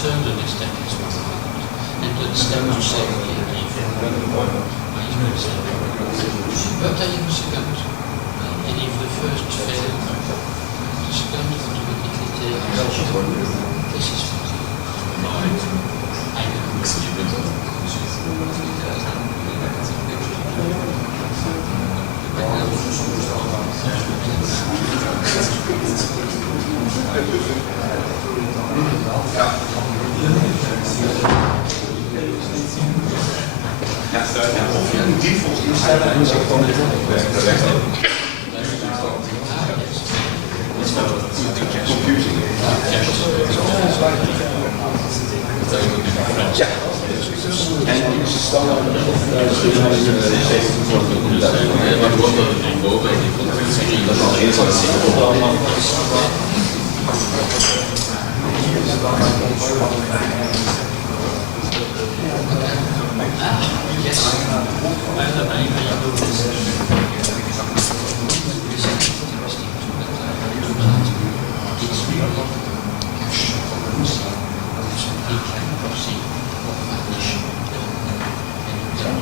Turn the next step is and then step to say, okay, But I am second, and if the first fails, the second automatically takes this is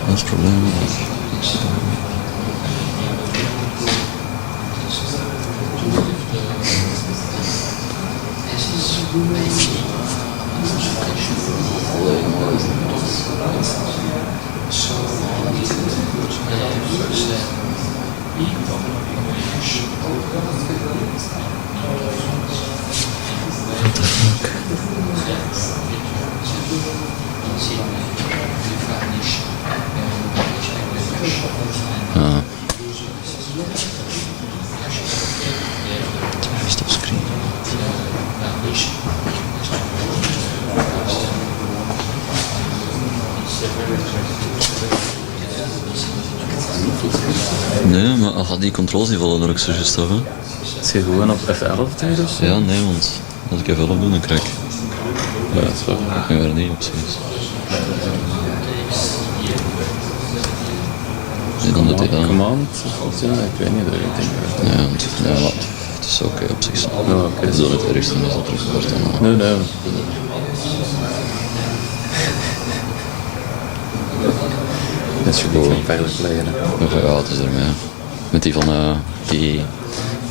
Dat is het probleem. Nee, maar als die controls die vallen er ook zo juist af, hè? Als je gewoon op F11 doet of zo? Ja, nee, want als ik F11 doe, dan krijg ik... Ja, dat is wel. Ik ga er niet op zien. Nee, dan doet hij dat. Command of zo? Ik weet niet, ik denk dat. Ja, want ja, het is oké op zich zo. Ja, oké. Het is dan het ergste is dat er gebeurt dan. Nee, nee. Dat is gewoon veilig liggen. Ja, het is ermee. Met die van die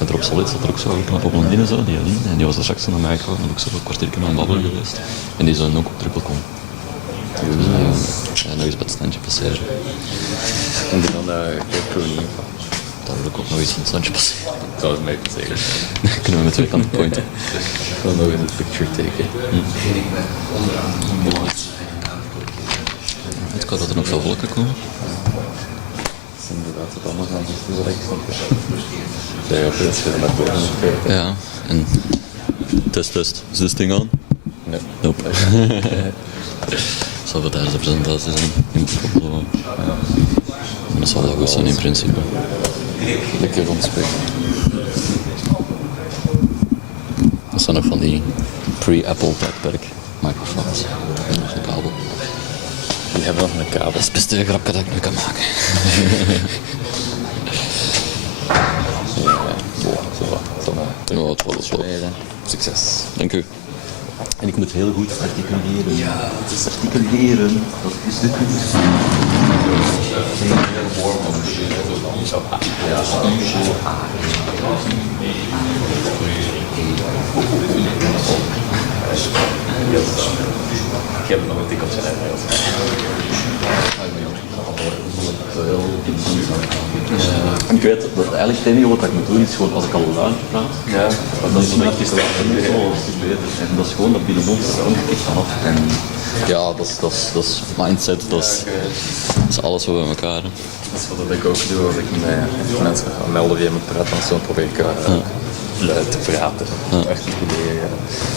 Drop Solid zat er ook zo knap op blondine zo, die Aline. En die was er straks naar mij gekomen en ook zo een kwartiertje aan het babbelen geweest. En die zou ook op trippelcom. Ja, nog eens bij het standje passeren. En die dan GoPro niet. Dat wil ik ook nog eens van het standje passeren. Dat is mij zeggen. Kunnen we met twee kanten pointen. Ik wil nog eens een picture taken. Het kan dat er nog veel volken komen. Dat is inderdaad het allemaal gaan doen wat ik snap. Ja, op het scherm met boven. Ja, en test. Is dit ding aan? Nee. Nope. Zal wel tijdens de presentatie zijn. In het geval. Maar dat zal wel goed zijn in principe. Lekker rondspelen. Dat zijn nog van die pre-Apple tijdperk microfoons. Nog een kabel. Die hebben nog een kabel. Dat is het beste grapje dat ik nu kan maken. Ja, het was wel. Succes. Dank u. En ik moet heel goed articuleren. Ja, het is articuleren. Dat is dit niet. Ik heb nog een tik op zijn eigen. Ik weet dat eigenlijk het enige wat ik moet doen is gewoon als ik al een luidje praat. Ja, Dat is een beetje beter. En dat is gewoon dat binnen ons omgekeerd vanaf. En ja, dat is mindset, dat is alles wat bij elkaar. Hè. Dat is wat ik ook doe als ik met mensen ga melden die me praten, dan zo probeer ik luid te praten. Articuleren.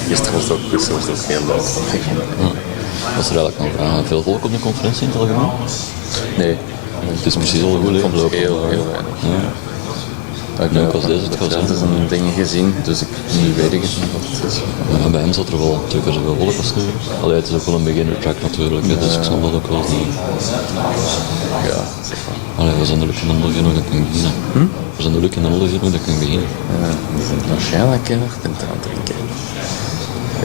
Gisteren was het ook, dus was het ook heel luid van het begin. Was er eigenlijk nog veel volk op de conferentie in het algemeen? Nee. Het is precies al goed afgelopen. Heel weinig. Ja. Ik denk als deze het gaat zijn. Het is een dingen gezien, dus nu weet ik het niet wat het is. Ja, bij hem zat er wel 2 keer zoveel volk als nu. Allee, het is ook wel een beginner track natuurlijk, dus ik snap dat ook wel. Ja, allee, we zijn er ook in de half nog dat ik kan beginnen. We zijn er ook in de half nog dat ik kan beginnen. we zijn waarschijnlijk nog kunt aan drinken.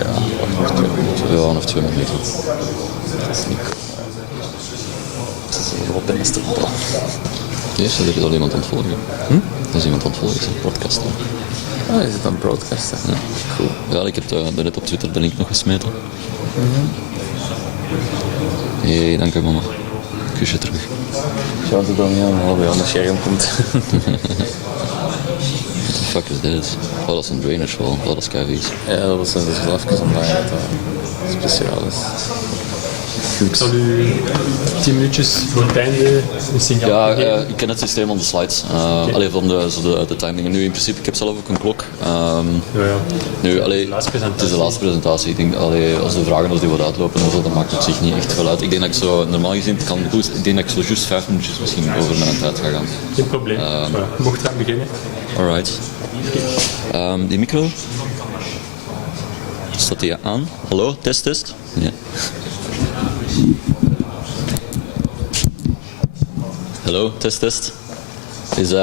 Ja, nog 2 minuten. Ja, nog 2 minuten. Dat is niet. Op de eerste bal. Eerst is er al iemand aan het volgen. Er is iemand aan het volgen, is een podcast. Ah, is het dan broadcast? Hè? Ja. Cool. Ja, ik heb net op Twitter de link nog gesmeten. Hey, dank u mama. Kusje terug. Zou het dan niet aan bij de scherm komt? What the fuck is this? Oh, dat is een drainage wall. Dat is KV's. Ja, dat was dus wel even online dat dat speciaal is. Ik zal u 10 minuutjes voor het einde een signaal Ja, geven. ik ken het systeem van de slides. Alleen van de timing. En nu in principe, ik heb zelf ook een klok. Ja. Nu, De laatste presentatie. het is de laatste presentatie. Ik denk, als de vragen als die wat uitlopen, dan maakt het zich niet echt veel uit. Ik denk dat ik zo, normaal gezien, het kan goed. Ik denk dat ik zo juist 5 minuutjes misschien over mijn tijd ga gaan. Geen probleem. Voilà. Mocht eraan beginnen. Alright. Die micro? Staat die aan? Hallo, test. Ja. Hello, test. Is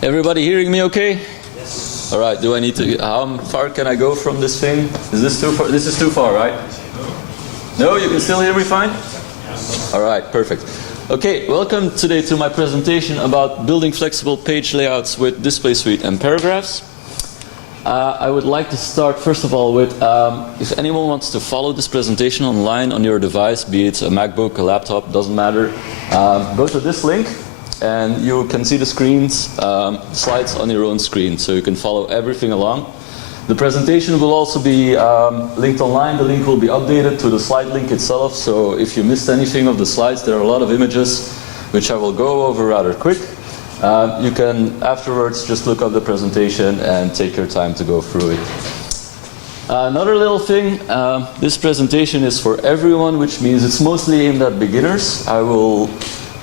everybody hearing me okay? Yes. All right, do I need to, how far can I go from this thing? Is this too far? This is too far, right? No, you can still hear me fine? All right, perfect. Okay, welcome today to my presentation about building flexible page layouts with display suite and paragraphs. I would like to start first of all with, if anyone wants to follow this presentation online on your device, be it a MacBook, a laptop, doesn't matter, go to this link and you can see the slides on your own screen, so you can follow everything along. The presentation will also be linked online. The link will be updated to the slide link itself, so if you missed anything of the slides, there are a lot of images which I will go over rather quick. You can afterwards just look up the presentation and take your time to go through it. Another little thing, this presentation is for everyone, which means it's mostly aimed at beginners. I will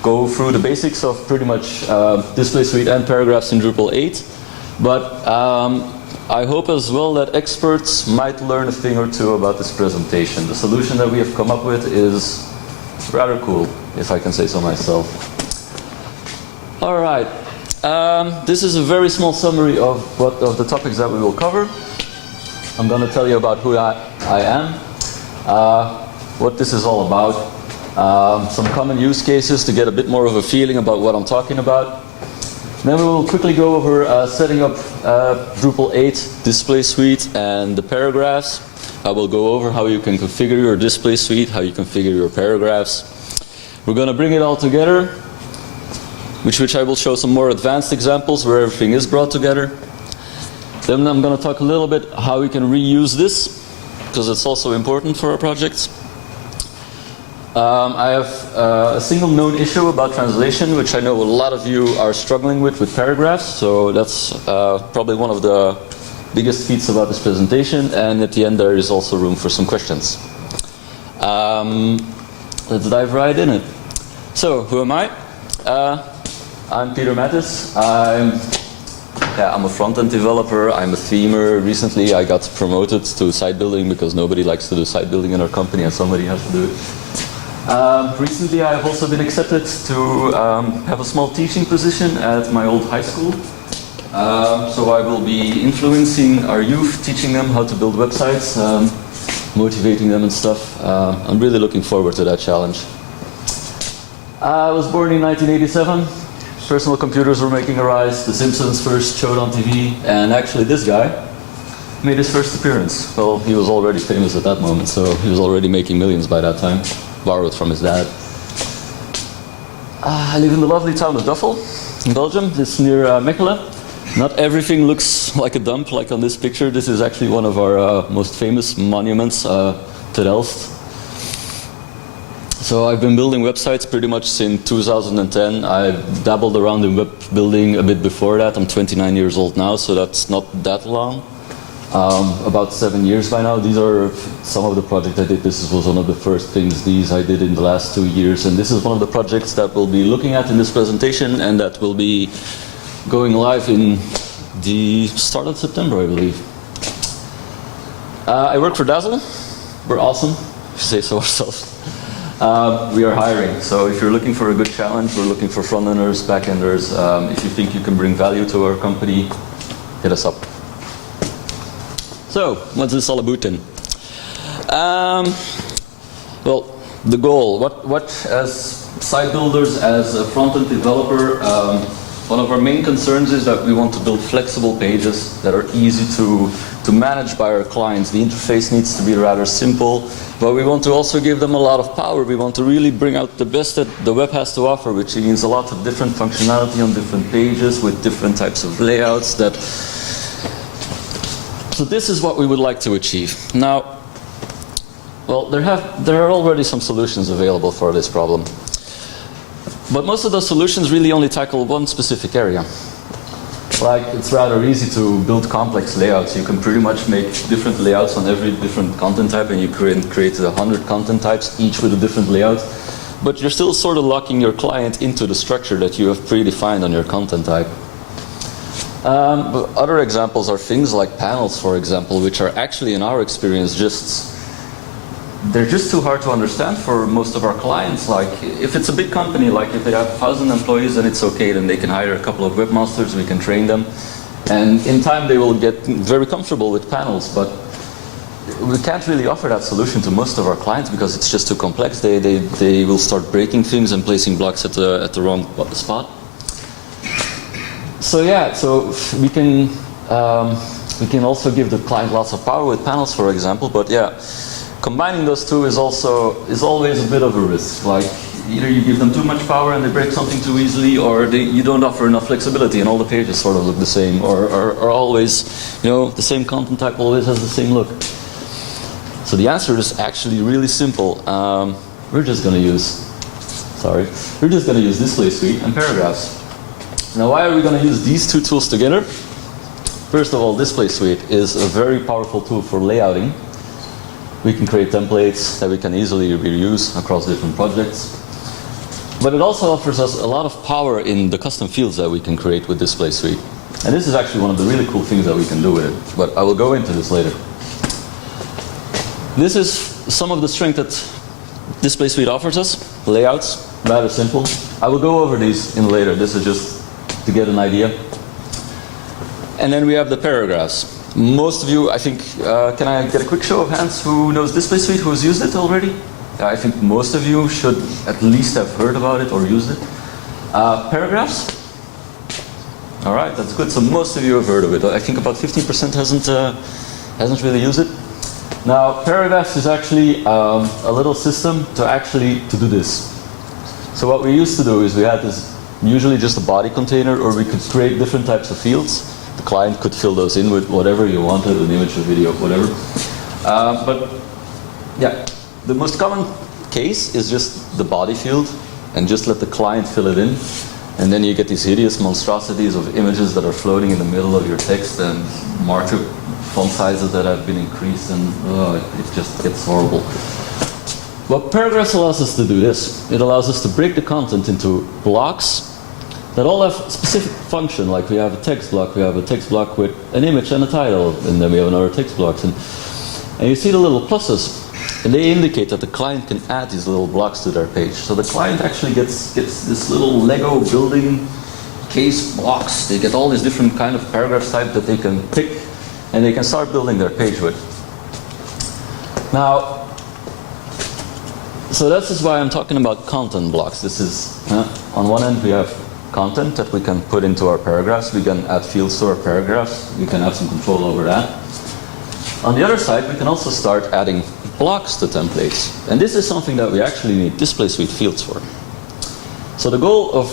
go through the basics of pretty much display suite and paragraphs in Drupal 8, but I hope as well that experts might learn a thing or two about this presentation. The solution that we have come up with is rather cool, if I can say so myself. All right, this is a very small summary of the topics that we will cover. I'm going to tell you about who I am, what this is all about, some common use cases to get a bit more of a feeling about what I'm talking about. Then we will quickly go over setting up Drupal 8 display suite and the paragraphs. I will go over how you can configure your display suite, how you configure your paragraphs. We're going to bring it all together, which I will show some more advanced examples where everything is brought together. Then I'm going to talk a little bit how we can reuse this, because it's also important for our projects. I have a single known issue about translation, which I know a lot of you are struggling with paragraphs, so that's probably one of the biggest feats about this presentation, and at the end there is also room for some questions. Let's dive right in it. So, who am I? I'm Peter Mathysp. I'm a front-end developer, I'm a themer. Recently I got promoted to site building because nobody likes to do site building in our company and somebody has to do it. Recently I've also been accepted to have a small teaching position at my old high school. So I will be influencing our youth, teaching them how to build websites, motivating them and stuff. I'm really looking forward to that challenge. I was born in 1987. Personal computers were making a rise. The Simpsons first showed on TV, and actually this guy made his first appearance. Well, he was already famous at that moment, so he was already making millions by that time, borrowed from his dad. I live in the lovely town of Duffel, in Belgium. It's near Mechelen. Not everything looks like a dump, like on this picture. This is actually one of our most famous monuments, Ter Elst. So I've been building websites pretty much since 2010. I dabbled around in web building a bit before that. I'm 29 years old now, so that's not that long. About 7 years by now. These are some of the projects I did. This was one of the first things I did in the last 2 years. And this is one of the projects that we'll be looking at in this presentation and that will be going live in the start of September, I believe. I work for Dazzle. We're awesome, if you say so ourselves. We are hiring, so if you're looking for a good challenge, we're looking for front-enders, back-enders. If you think you can bring value to our company, hit us up. So, what's this all about then? Well, the goal, what as site builders, as a front-end developer, one of our main concerns is that we want to build flexible pages that are easy to manage by our clients. The interface needs to be rather simple, but we want to also give them a lot of power. We want to really bring out the best that the web has to offer, which means a lot of different functionality on different pages with different types of layouts. So this is what we would like to achieve. Now, well, there are already some solutions available for this problem. But most of those solutions really only tackle one specific area. Like, it's rather easy to build complex layouts. You can pretty much make different layouts on every different content type, and you create 100 content types, each with a different layout. But you're still sort of locking your client into the structure that you have predefined on your content type. But other examples are things like panels, for example, which are actually, in our experience, they're just too hard to understand for most of our clients. Like, if it's a big company, like if they have 1,000 employees, then it's okay, then they can hire a couple of webmasters, we can train them. And in time they will get very comfortable with panels, but we can't really offer that solution to most of our clients because it's just too complex. They will start breaking things and placing blocks at the wrong spot. So yeah, so we can also give the client lots of power with panels, for example, but yeah, combining those two is always a bit of a risk. Like, either you give them too much power and they break something too easily, or you don't offer enough flexibility and all the pages sort of look the same, or always, the same content type always has the same look. So the answer is actually really simple. We're just going to use Display Suite and Paragraphs. Now, why are we going to use these two tools together? First of all, Display Suite is a very powerful tool for layouting. We can create templates that we can easily reuse across different projects. But it also offers us a lot of power in the custom fields that we can create with Display Suite. And this is actually one of the really cool things that we can do with it. But I will go into this later. This is some of the strength that Display Suite offers us. Layouts, rather simple. I will go over these in later. This is just to get an idea. And then we have the paragraphs. Most of you, I think, can I get a quick show of hands who knows Display Suite, who's used it already? I think most of you should at least have heard about it or used it. Paragraphs? All right, that's good. So most of you have heard of it. I think about 15% hasn't really used it. Now, Paragraphs is actually a little system to do this. So what we used to do is we had this, usually just a body container, or we could create different types of fields. The client could fill those in with whatever you wanted, an image, a video, whatever. But yeah, the most common case is just the body field, and just let the client fill it in. And then you get these hideous monstrosities of images that are floating in the middle of your text, and markup font sizes that have been increased, and it just gets horrible. Well, Paragraphs allows us to do this. It allows us to break the content into blocks that all have specific function. Like, we have a text block with an image and a title, and then we have another text blocks. And you see the little pluses, and they indicate that the client can add these little blocks to their page. So the client actually gets this little Lego building case blocks. They get all these different kind of paragraphs type that they can pick, and they can start building their page with. Now, so this is why I'm talking about content blocks. This is, on one end we have content that we can put into our paragraphs. We can add fields to our paragraphs. We can have some control over that. On the other side, we can also start adding blocks to templates. And this is something that we actually need Display Suite fields for. So the goal of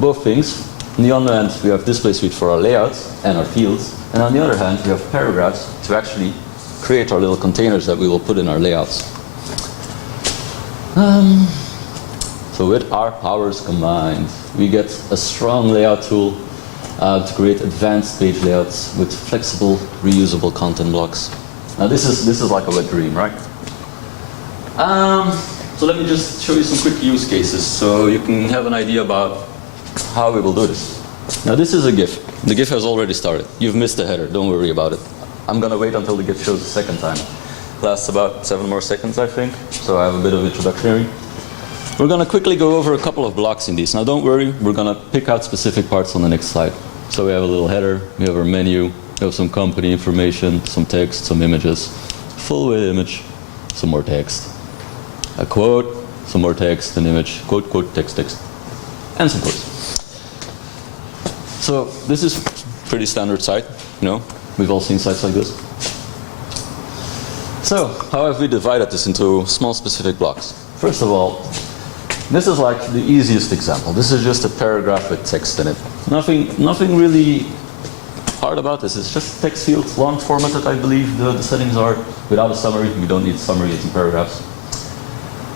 both things, on the one hand, we have Display Suite for our layouts and our fields. And on the other hand, we have paragraphs to actually create our little containers that we will put in our layouts. So with our powers combined, we get a strong layout tool to create advanced page layouts with flexible, reusable content blocks. Now this is like a wet dream, right? So let me just show you some quick use cases so you can have an idea about how we will do this. Now this is a GIF. The GIF has already started. You've missed the header, don't worry about it. I'm gonna wait until the GIF shows the second time. It lasts about 7 more seconds, I think, so I have a bit of introductory. We're going to quickly go over a couple of blocks in these. Now don't worry, we're going to pick out specific parts on the next slide. So we have a little header, we have our menu, we have some company information, some text, some images, full width image, some more text. a quote, some more text, an image, quote, quote, text, text, and some quotes. So this is pretty standard site, you know, we've all seen sites like this. So how have we divided this into small specific blocks? First of all, this is like the easiest example. This is just a paragraph with text in it. Nothing really hard about this. It's just text fields, long formatted, I believe the settings are. Without a summary, we don't need summary, it's in paragraphs.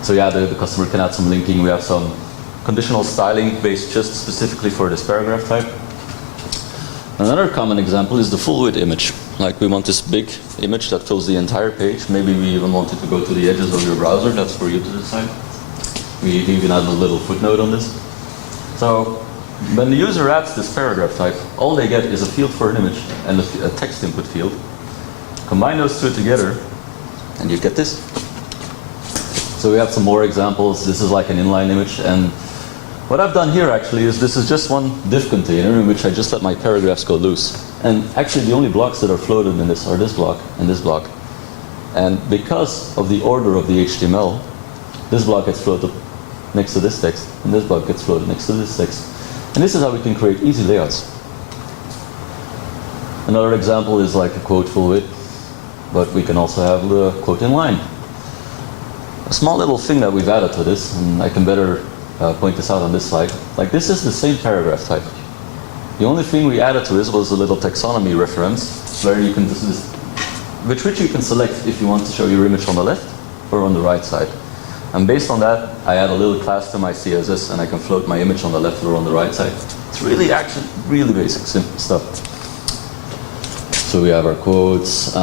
So yeah, the customer can add some linking. We have some conditional styling based just specifically for this paragraph type. Another common example is the full width image. Like we want this big image that fills the entire page. Maybe we even want it to go to the edges of your browser. That's for you to decide. We even add a little footnote on this. So when the user adds this paragraph type, all they get is a field for an image and a text input field. Combine those two together and you get this. So we have some more examples. This is like an inline image, and what I've done here actually is this is just one div container in which I just let my paragraphs go loose. And actually the only blocks that are floated in this are this block and this block. And because of the order of the HTML, this block gets floated next to this text, and this block gets floated next to this text. And this is how we can create easy layouts. Another example is like a quote full width, but we can also have the quote inline. A small little thing that we've added to this, and I can better point this out on this slide. Like this is the same paragraph type. The only thing we added to this was a little taxonomy reference, where you can which you can select if you want to show your image on the left or on the right side. And based on that, I add a little class to my CSS, and I can float my image on the left or on the right side. It's really actually really basic, simple stuff. So we have our quotes.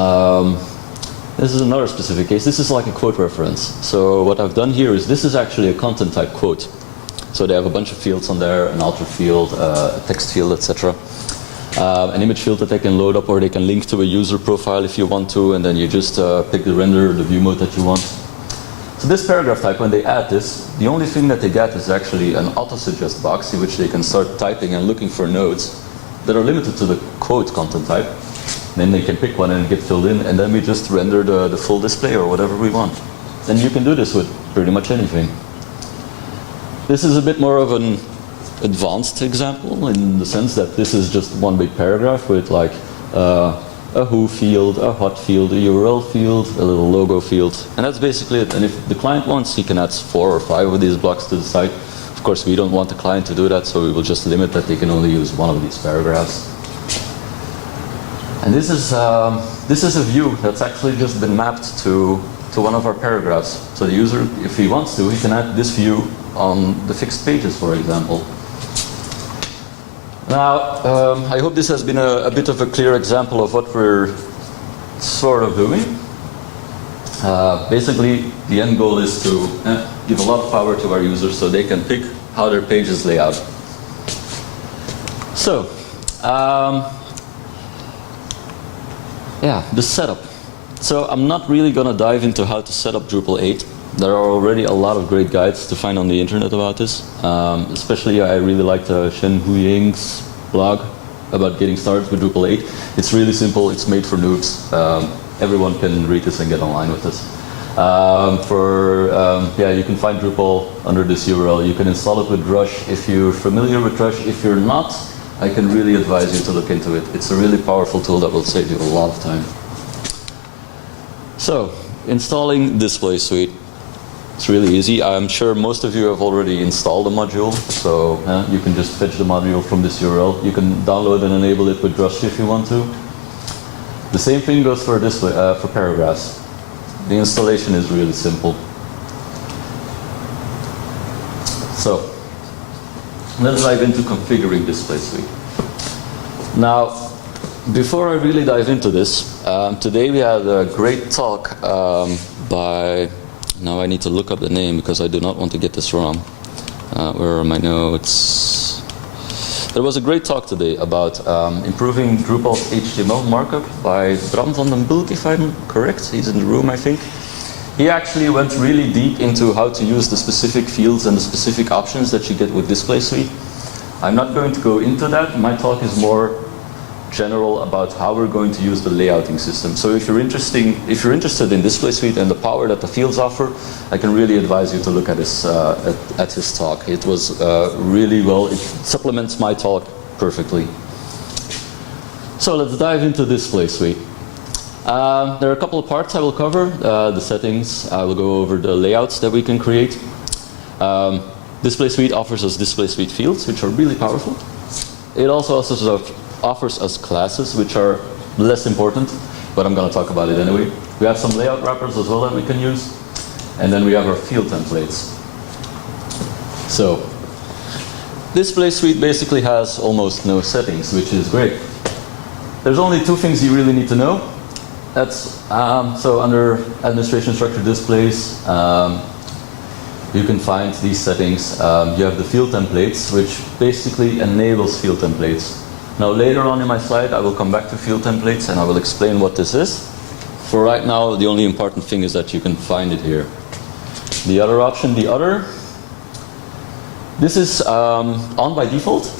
This is another specific case. This is like a quote reference. So what I've done here is this is actually a content type quote. So they have a bunch of fields on there, an alter field, a text field, etc. An image field that they can load up, or they can link to a user profile if you want to, and then you just pick the render or the view mode that you want. So this paragraph type, when they add this, the only thing that they get is actually an auto-suggest box in which they can start typing and looking for nodes that are limited to the quote content type. Then they can pick one and get filled in, and then we just render the full display or whatever we want. And you can do this with pretty much anything. This is a bit more of an advanced example in the sense that this is just one big paragraph with like a who field, a hot field, a URL field, a little logo field, and that's basically it. And if the client wants, he can add 4 or 5 of these blocks to the site. Of course, we don't want the client to do that, so we will just limit that they can only use one of these paragraphs. And this is a view that's actually just been mapped to one of our paragraphs. So the user, if he wants to, he can add this view on the fixed pages, for example. Now, I hope this has been a bit of a clear example of what we're sort of doing. Basically, the end goal is to give a lot of power to our users so they can pick how their pages lay out. So, yeah, the setup. So I'm not really going to dive into how to set up Drupal 8. There are already a lot of great guides to find on the internet about this. Especially I really liked Shen Huying's blog about getting started with Drupal 8. It's really simple, it's made for noobs. Everyone can read this and get online with this. Yeah, you can find Drupal under this URL. You can install it with Drush if you're familiar with Drush. If you're not, I can really advise you to look into it. It's a really powerful tool that will save you a lot of time. So, installing Display Suite. It's really easy. I'm sure most of you have already installed a module, so you can just fetch the module from this URL. You can download and enable it with Drush if you want to. The same thing goes for display, for paragraphs. The installation is really simple. So, let's dive into configuring Display Suite. Now, before I really dive into this, today we had a great talk by, now I need to look up the name because I do not want to get this wrong. Where are my notes? There was a great talk today about improving Drupal's HTML markup by Bram van den Bulk, if I'm correct. He's in the room, I think. He actually went really deep into how to use the specific fields and the specific options that you get with Display Suite. I'm not going to go into that. My talk is more general about how we're going to use the layouting system. So if you're interested in Display Suite and the power that the fields offer, I can really advise you to look at his talk. It was really well. It supplements my talk perfectly. So let's dive into Display Suite. There are a couple of parts I will cover. The settings. I will go over the layouts that we can create. Display Suite offers us Display Suite fields, which are really powerful. It also offers us classes, which are less important, but I'm going to talk about it anyway. We have some layout wrappers as well that we can use. And then we have our field templates. So, Display Suite basically has almost no settings, which is great. There's only two things you really need to know. That's, so under Administration Structured Displays, you can find these settings. You have the field templates, which basically enables field templates. Now later on in my slide, I will come back to field templates and I will explain what this is. For right now, the only important thing is that you can find it here. The other option, the other, this is on by default.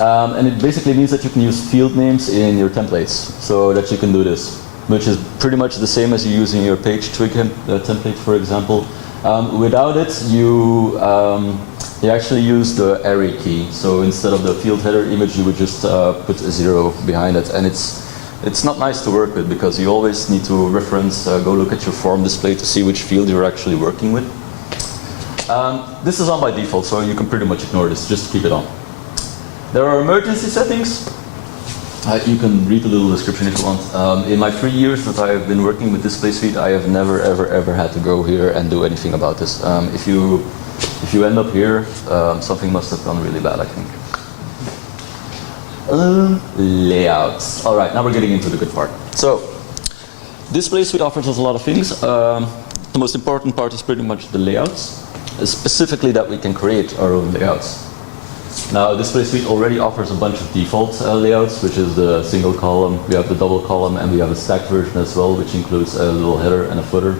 And it basically means that you can use field names in your templates, so that you can do this, which is pretty much the same as you use in your page twig template, for example. Without it, you actually use the array key. So instead of the field header image, you would just put a 0 behind it. And it's not nice to work with because you always need to reference, go look at your form display to see which field you're actually working with. This is on by default, so you can pretty much ignore this, just keep it on. There are emergency settings. You can read a little description if you want. In my 3 years that I have been working with Display Suite, I have never, ever had to go here and do anything about this. If you end up here, something must have gone really bad, I think. Layouts. All right, now we're getting into the good part. So, Display Suite offers us a lot of things. The most important part is pretty much the layouts, specifically that we can create our own layouts. Now, Display Suite already offers a bunch of default layouts, which is the single column, we have the double column, and we have a stacked version as well, which includes a little header and a footer.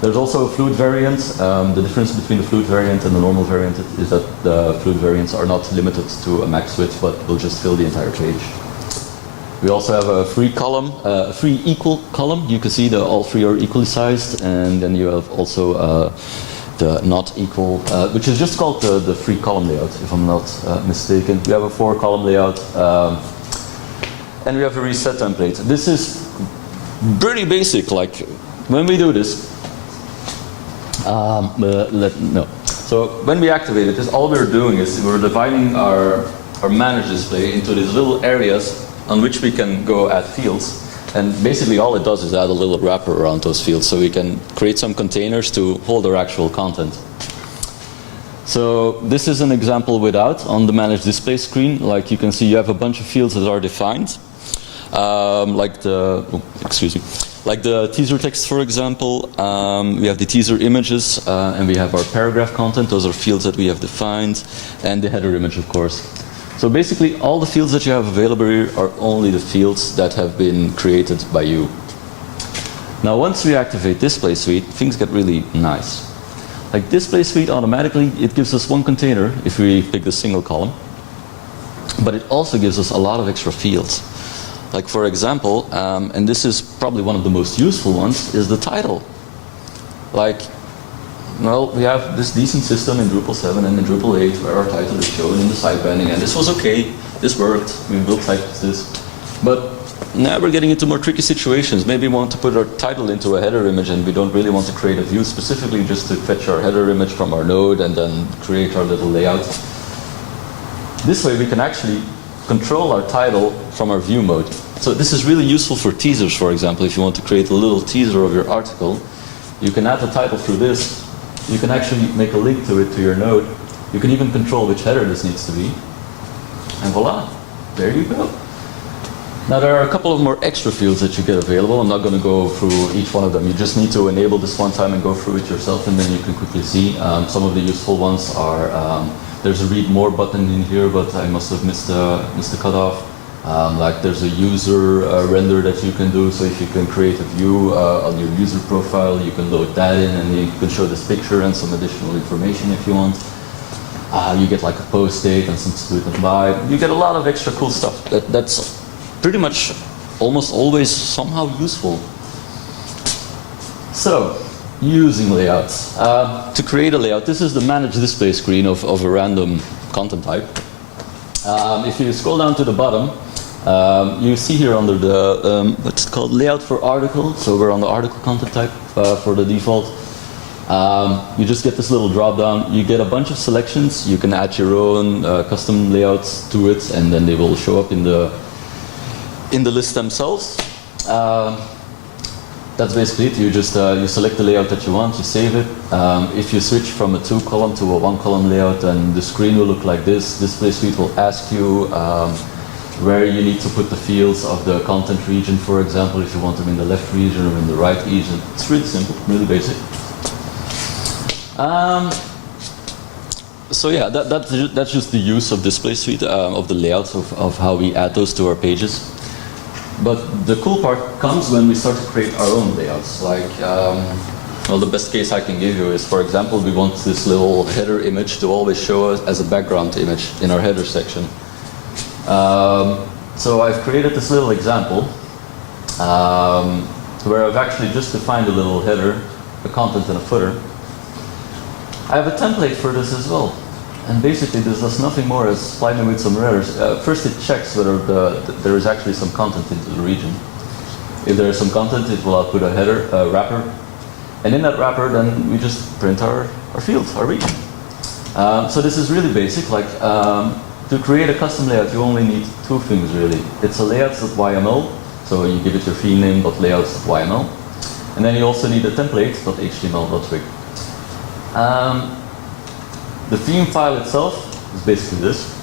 There's also a fluid variant. The difference between the fluid variant and the normal variant is that the fluid variants are not limited to a max width, but will just fill the entire page. We also have a free column, a free equal column. You can see that all three are equally sized, and then you have also the not equal, which is just called the free column layout, if I'm not mistaken. We have a 4-column layout, and we have a reset template. This is pretty basic. Like when we do this, no. So when we activate it, all we're doing is we're dividing our manage display into these little areas on which we can go add fields. And basically all it does is add a little wrapper around those fields so we can create some containers to hold our actual content. So this is an example without on the manage display screen. Like you can see, you have a bunch of fields that are defined. Like the teaser text, for example. We have the teaser images and we have our paragraph content. Those are fields that we have defined, and the header image, of course. So basically, all the fields that you have available here are only the fields that have been created by you. Now, once we activate Display Suite, things get really nice. Like Display Suite automatically, it gives us one container if we pick the single column, but it also gives us a lot of extra fields. Like for example, and this is probably one of the most useful ones, is the title. Like, well, we have this decent system in Drupal 7 and in Drupal 8 where our title is shown in the sidebanding, and this was okay, this worked, we built this. But now we're getting into more tricky situations. Maybe we want to put our title into a header image and we don't really want to create a view specifically just to fetch our header image from our node and then create our little layout. This way we can actually control our title from our view mode. So this is really useful for teasers, for example. If you want to create a little teaser of your article, you can add the title through this. You can actually make a link to it to your node. You can even control which header this needs to be. And voila, there you go. Now there are a couple of more extra fields that you get available. I'm not going to go through each one of them. You just need to enable this one time and go through it yourself, and then you can quickly see. Some of the useful ones are, there's a read more button in here, but I must have missed the cutoff. Like there's a user render that you can do, so if you can create a view on your user profile, you can load that in and you can show this picture and some additional information if you want. You get like a post date and some split and buy. You get a lot of extra cool stuff. That's pretty much almost always somehow useful. So, using layouts. To create a layout, this is the manage display screen of a random content type. If you scroll down to the bottom, you see here under the, what's it called, layout for article. So we're on the article content type for the default. You just get this little drop down. You get a bunch of selections. You can add your own custom layouts to it, and then they will show up in the list themselves. That's basically it. You just you select the layout that you want, you save it. If you switch from a 2-column to a 1-column layout, then the screen will look like this. Display Suite will ask you where you need to put the fields of the content region, for example, if you want them in the left region or in the right region. It's really simple, really basic. So yeah, that's just the use of Display Suite, of the layouts of how we add those to our pages. But the cool part comes when we start to create our own layouts. Like, well, the best case I can give you is, for example, we want this little header image to always show us as a background image in our header section. So I've created this little example where I've actually just defined a little header, a content and a footer. I have a template for this as well. And basically this does nothing more as sliding with some errors. First it checks whether there is actually some content into the region. If there is some content, it will output a header, a wrapper. And in that wrapper, then we just print our fields, our region. So this is really basic. Like, to create a custom layout, you only need 2 things really. It's a layouts.yml, so you give it your theme name, layouts.yml. And then you also need a template.html.twig. The theme file itself is basically this.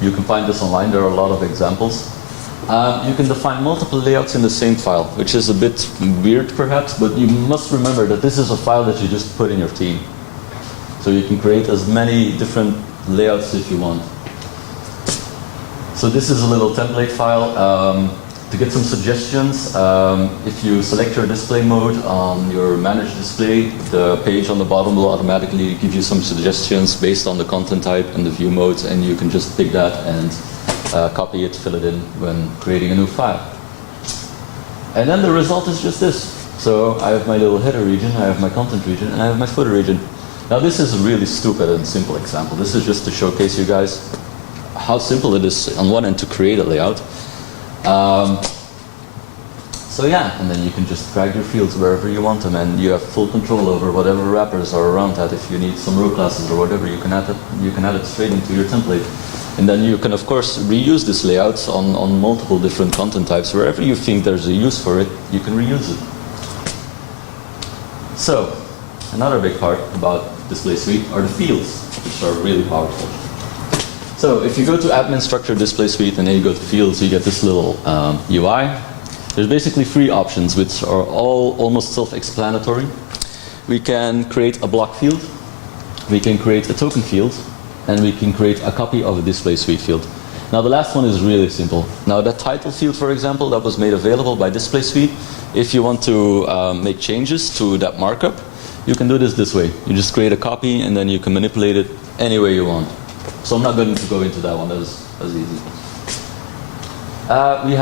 You can find this online. There are a lot of examples. You can define multiple layouts in the same file, which is a bit weird perhaps, but you must remember that this is a file that you just put in your theme. So you can create as many different layouts if you want. So this is a little template file. To get some suggestions, if you select your display mode on your manage display, the page on the bottom will automatically give you some suggestions based on the content type and the view modes, and you can just pick that and copy it, fill it in when creating a new file. And then the result is just this. So I have my little header region, I have my content region, and I have my footer region. Now this is a really stupid and simple example. This is just to showcase you guys how simple it is on one end to create a layout. So yeah, and then you can just drag your fields wherever you want them, and you have full control over whatever wrappers are around that. If you need some row classes or whatever, you can add it straight into your template. And then you can of course reuse this layout on multiple different content types. Wherever you think there's a use for it, you can reuse it. So, another big part about Display Suite are the fields, which are really powerful. So if you go to Admin Structure Display Suite and then you go to Fields, you get this little UI. There's basically 3 options, which are all almost self-explanatory. We can create a block field, we can create a token field, and we can create a copy of a Display Suite field. Now the last one is really simple. Now that title field, for example, that was made available by Display Suite, if you want to make changes to that markup, you can do this way. You just create a copy and then you can manipulate it any way you want. So I'm not going to go into that one, that's easy. We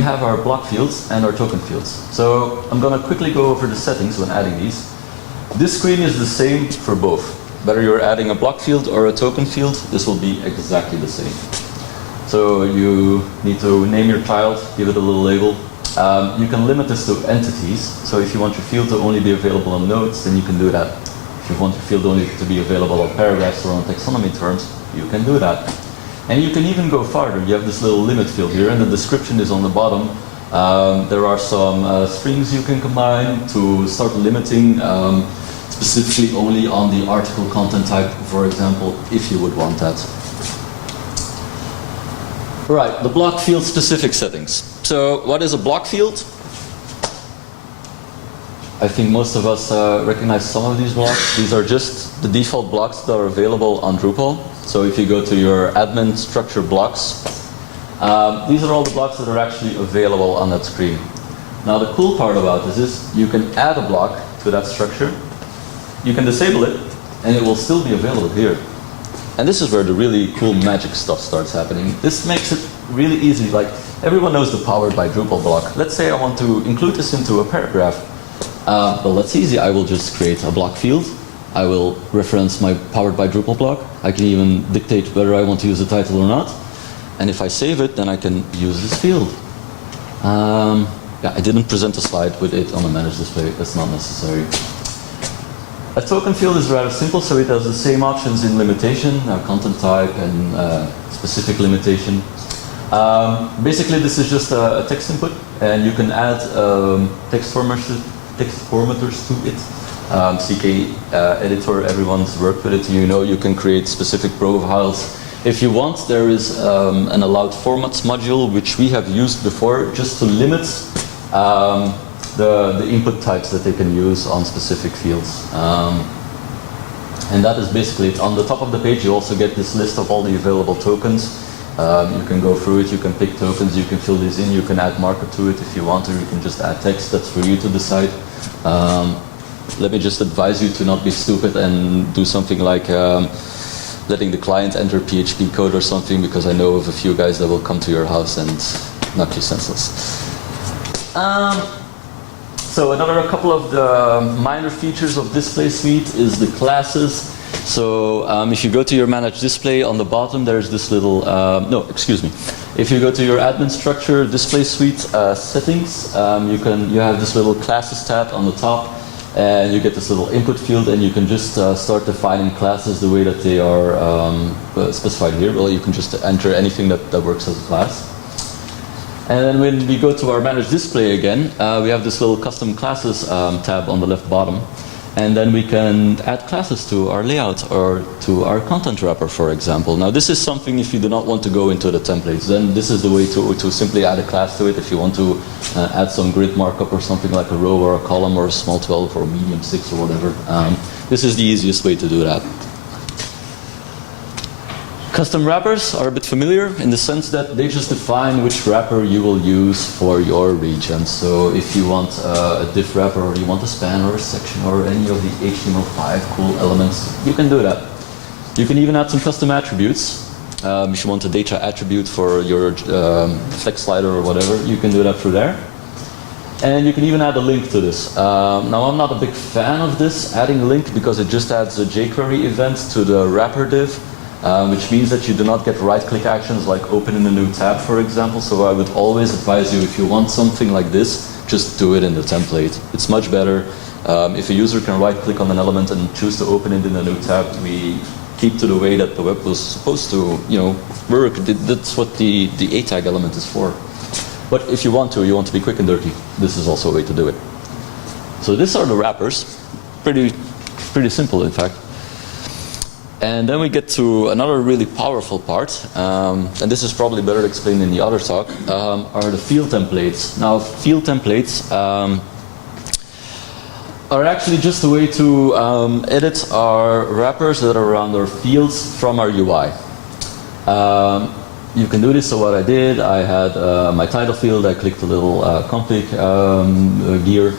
have our block fields and our token fields. So I'm going to quickly go over the settings when adding these. This screen is the same for both. Whether you're adding a block field or a token field, this will be exactly the same. So you need to name your child, give it a little label. You can limit this to entities. So if you want your field to only be available on nodes, then you can do that. If you want your field only to be available on paragraphs or on taxonomy terms, you can do that. And you can even go farther. You have this little limit field here, and the description is on the bottom. There are some strings you can combine to start limiting specifically only on the article content type, for example, if you would want that. Right, the block field specific settings. So what is a block field? I think most of us recognize some of these blocks. These are just the default blocks that are available on Drupal. So if you go to your admin structure blocks, these are all the blocks that are actually available on that screen. Now the cool part about this is you can add a block to that structure, you can disable it, and it will still be available here. And this is where the really cool magic stuff starts happening. This makes it really easy. Like everyone knows the powered by Drupal block. Let's say I want to include this into a paragraph. Well, that's easy. I will just create a block field. I will reference my powered by Drupal block. I can even dictate whether I want to use the title or not. And if I save it, then I can use this field. Yeah, I didn't present a slide with it on a managed display. That's not necessary. A token field is rather simple, so it has the same options in limitation, content type, and specific limitation. Basically, this is just a text input, and you can add text formatters to it. CK editor, everyone's worked with it. You know you can create specific profiles. If you want, there is an allowed formats module, which we have used before, just to limit the input types that they can use on specific fields. And that is basically it. On the top of the page, you also get this list of all the available tokens. You can go through it, you can pick tokens, you can fill these in, you can add markup to it if you want to, you can just add text, that's for you to decide. Let me just advise you to not be stupid and do something like letting the client enter PHP code or something, because I know of a few guys that will come to your house and knock you senseless. So a couple of the minor features of Display Suite is the classes. So if you go to your managed display, on the bottom there's this little, no, excuse me. If you go to your admin structure, Display Suite settings, you have this little classes tab on the top, and you get this little input field, and you can just start defining classes the way that they are specified here. Well, you can just enter anything that works as a class. And then when we go to our managed display again, we have this little custom classes tab on the left bottom. And then we can add classes to our layout or to our content wrapper, for example. Now this is something if you do not want to go into the templates, then this is the way to simply add a class to it. If you want to add some grid markup or something like a row or a column or a small 12 or a medium 6 or whatever, this is the easiest way to do that. Custom wrappers are a bit familiar in the sense that they just define which wrapper you will use for your region. So if you want a div wrapper, or you want a span or a section or any of the HTML5 cool elements, you can do that. You can even add some custom attributes. If you want a data attribute for your flex slider or whatever, you can do that through there. And you can even add a link to this. Now I'm not a big fan of this, adding a link, because it just adds a jQuery event to the wrapper div. Which means that you do not get right-click actions like opening a new tab, for example. So I would always advise you, if you want something like this, just do it in the template. It's much better. If a user can right-click on an element and choose to open it in a new tab, we keep to the way that the web was supposed to, work. That's what the A tag element is for. But if you want to be quick and dirty, this is also a way to do it. So these are the wrappers. Pretty simple, in fact. And then we get to another really powerful part, and this is probably better explained in the other talk, are the field templates. Now, field templates are actually just a way to edit our wrappers that are around our fields from our UI. You can do this, so what I did, I had my title field, I clicked a little config gear,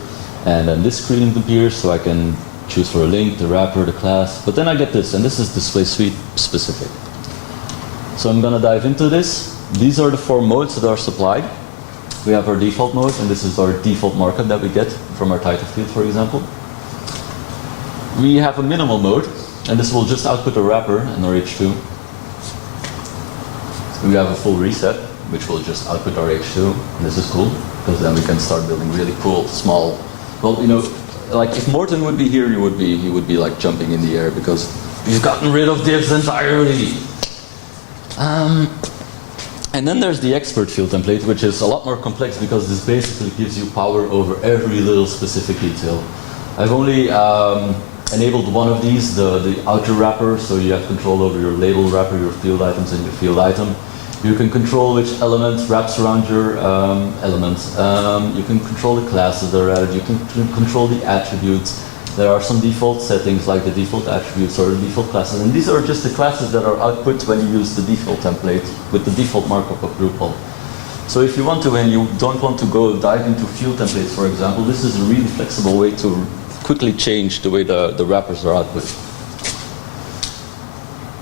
and then this screen appears, so I can choose for a link, the wrapper, the class, but then I get this, and this is Display Suite specific. So I'm going to dive into this. These are the 4 modes that are supplied. We have our default mode, and this is our default markup that we get from our title field, for example. We have a minimal mode, and this will just output a wrapper and our H2. We have a full reset, which will just output our H2, and this is cool, because then we can start building really cool, small, well, like if Morten would be here, he would be like jumping in the air, because we've gotten rid of divs entirely. And then there's the expert field template, which is a lot more complex, because this basically gives you power over every little specific detail. I've only enabled one of these, the outer wrapper, so you have control over your label wrapper, your field items, and your field item. You can control which element wraps around your elements. You can control the classes that are added. You can control the attributes. There are some default settings like the default attributes or the default classes. And these are just the classes that are output when you use the default template with the default markup of Drupal. So if you want to, and you don't want to go dive into field templates, for example, this is a really flexible way to quickly change the way the wrappers are output.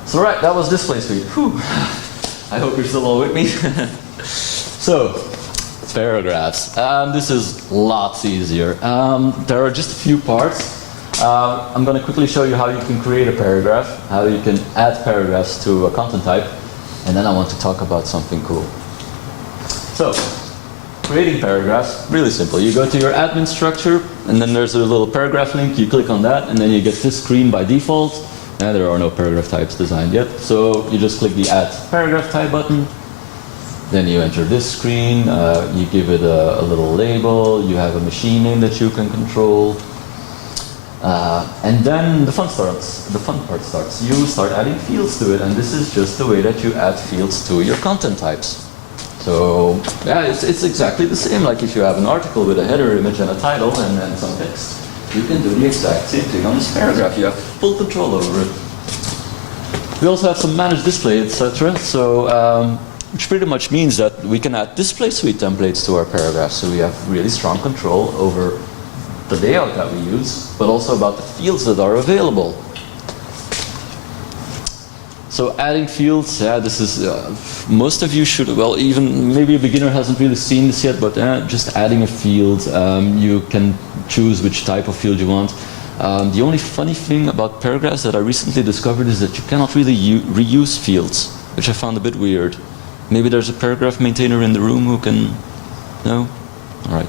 So right, that was Display Suite. Whew. I hope you're still all with me. So, paragraphs. This is lots easier. There are just a few parts. I'm going to quickly show you how you can create a paragraph, how you can add paragraphs to a content type, and then I want to talk about something cool. So, creating paragraphs, really simple. You go to your admin structure, and then there's a little paragraph link. You click on that, and then you get this screen by default. And there are no paragraph types designed yet, so you just click the Add Paragraph Type button. Then you enter this screen. You give it a little label. You have a machine name that you can control. And then the fun part starts. You start adding fields to it, and this is just the way that you add fields to your content types. So yeah, it's exactly the same. Like if you have an article with a header image and a title and then some text, you can do the exact same thing on this paragraph. You have full control over it. We also have some managed display, etc. So which pretty much means that we can add display suite templates to our paragraphs. So we have really strong control over the layout that we use, but also about the fields that are available. So adding fields, yeah, this is, most of you should, well, even maybe a beginner hasn't really seen this yet, but just adding a field, you can choose which type of field you want. The only funny thing about paragraphs that I recently discovered is that you cannot really reuse fields, which I found a bit weird. Maybe there's a paragraph maintainer in the room who can, no? All right.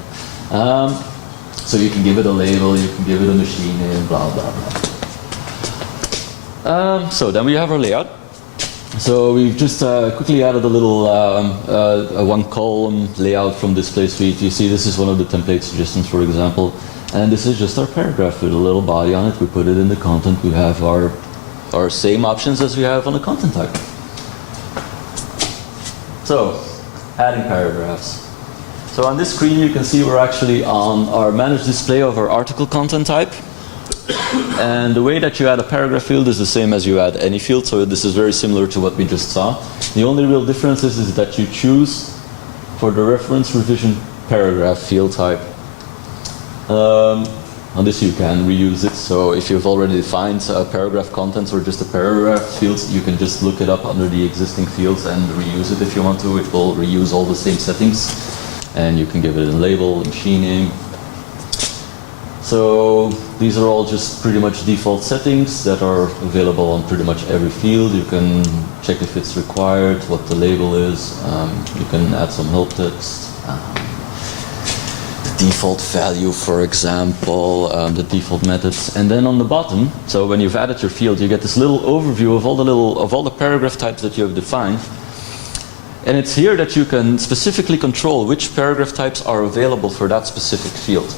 So you can give it a label, you can give it a machine name, blah, blah, blah. So then we have our layout. So we've just quickly added a little one column layout from display suite. You see this is one of the template suggestions, for example. And this is just our paragraph with a little body on it. We put it in the content. We have our same options as we have on the content type. So, adding paragraphs. So on this screen you can see we're actually on our managed display of our article content type. And the way that you add a paragraph field is the same as you add any field, so this is very similar to what we just saw. The only real difference is that you choose for the reference revision paragraph field type. On this you can reuse it, so if you've already defined paragraph contents or just a paragraph field, you can just look it up under the existing fields and reuse it if you want to. It will reuse all the same settings, and you can give it a label, a machine name. So these are all just pretty much default settings that are available on pretty much every field. You can check if it's required, what the label is. You can add some help text. The default value, for example, the default methods. And then on the bottom, so when you've added your field, you get this little overview of all the paragraph types that you have defined. And it's here that you can specifically control which paragraph types are available for that specific field.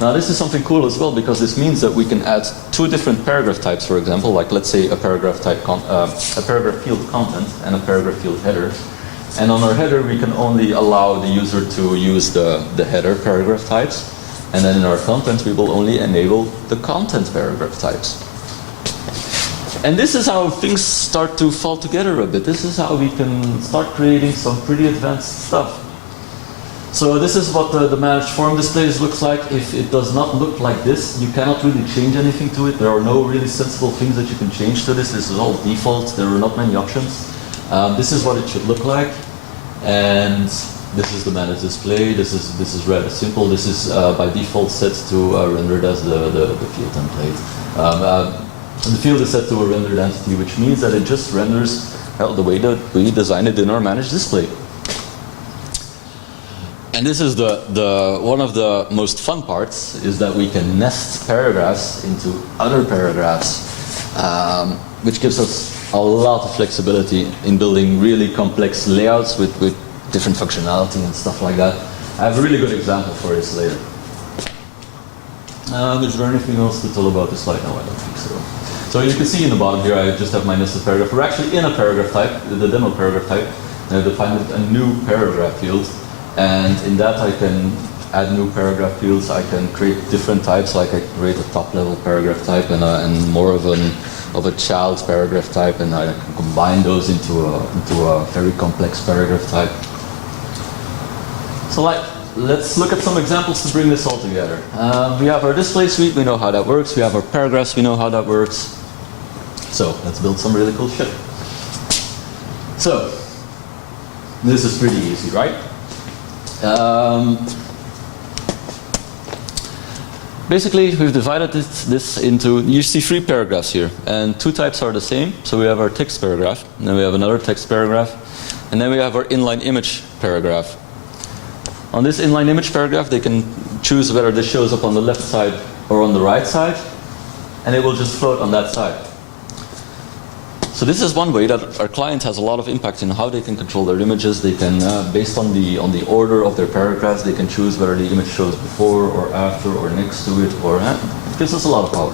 Now this is something cool as well, because this means that we can add two different paragraph types, for example, like let's say a paragraph type, a paragraph field content and a paragraph field header. And on our header we can only allow the user to use the header paragraph types, and then in our content we will only enable the content paragraph types. And this is how things start to fall together a bit. This is how we can start creating some pretty advanced stuff. So this is what the managed form displays looks like. If it does not look like this, you cannot really change anything to it. There are no really sensible things that you can change to this. This is all default. There are not many options. This is what it should look like. And this is the managed display. This is rather simple. This is by default set to rendered as the field template. The field is set to a rendered entity, which means that it just renders the way that we designed it in our managed display. And this is one of the most fun parts, is that we can nest paragraphs into other paragraphs, which gives us a lot of flexibility in building really complex layouts with different functionality and stuff like that. I have a really good example for this later. Is there anything else to tell about this slide? No, I don't think so. So you can see in the bottom here, I just have my nested paragraph. We're actually in a paragraph type, the demo paragraph type, and I've defined a new paragraph field. And in that I can add new paragraph fields. I can create different types, like I create a top-level paragraph type and more of a child paragraph type, and I can combine those into a very complex paragraph type. So let's look at some examples to bring this all together. We have our display suite, we know how that works. We have our paragraphs, we know how that works. So let's build some really cool shit. So, this is pretty easy, right? Basically, we've divided this into, you see 3 paragraphs here, and 2 types are the same. So we have our text paragraph, and then we have another text paragraph, and then we have our inline image paragraph. On this inline image paragraph, they can choose whether this shows up on the left side or on the right side, and it will just float on that side. So this is one way that our client has a lot of impact in how they can control their images. They can, based on the order of their paragraphs, they can choose whether the image shows before or after or next to it, or it gives us a lot of power.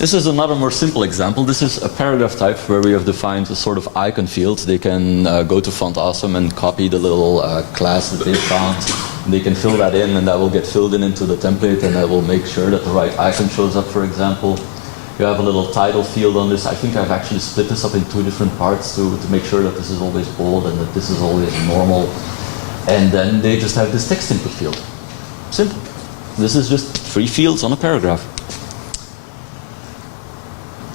This is another more simple example. This is a paragraph type where we have defined a sort of icon field. They can go to Font Awesome and copy the little class that they found. They can fill that in, and that will get filled in into the template, and that will make sure that the right icon shows up, for example. You have a little title field on this. I think I've actually split this up in 2 different parts to make sure that this is always bold and that this is always normal. And then they just have this text input field. Simple. This is just 3 fields on a paragraph.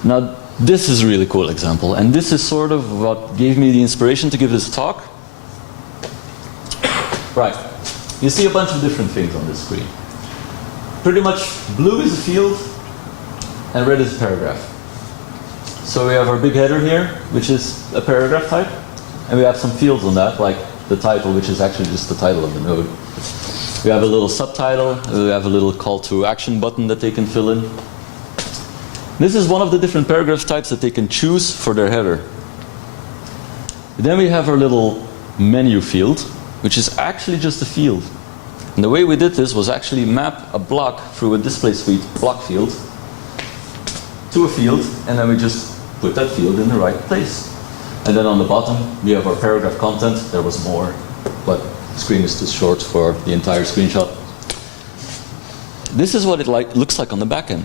Now, this is a really cool example, and this is sort of what gave me the inspiration to give this talk. Right. You see a bunch of different things on this screen. Pretty much blue is a field, and red is a paragraph. So we have our big header here, which is a paragraph type, and we have some fields on that, like the title, which is actually just the title of the node. We have a little subtitle, we have a little call to action button that they can fill in. This is one of the different paragraph types that they can choose for their header. Then we have our little menu field, which is actually just a field. And the way we did this was actually map a block through a display suite block field to a field, and then we just put that field in the right place. And then on the bottom, we have our paragraph content. There was more, but the screen is too short for the entire screenshot. This is what it looks like on the back end.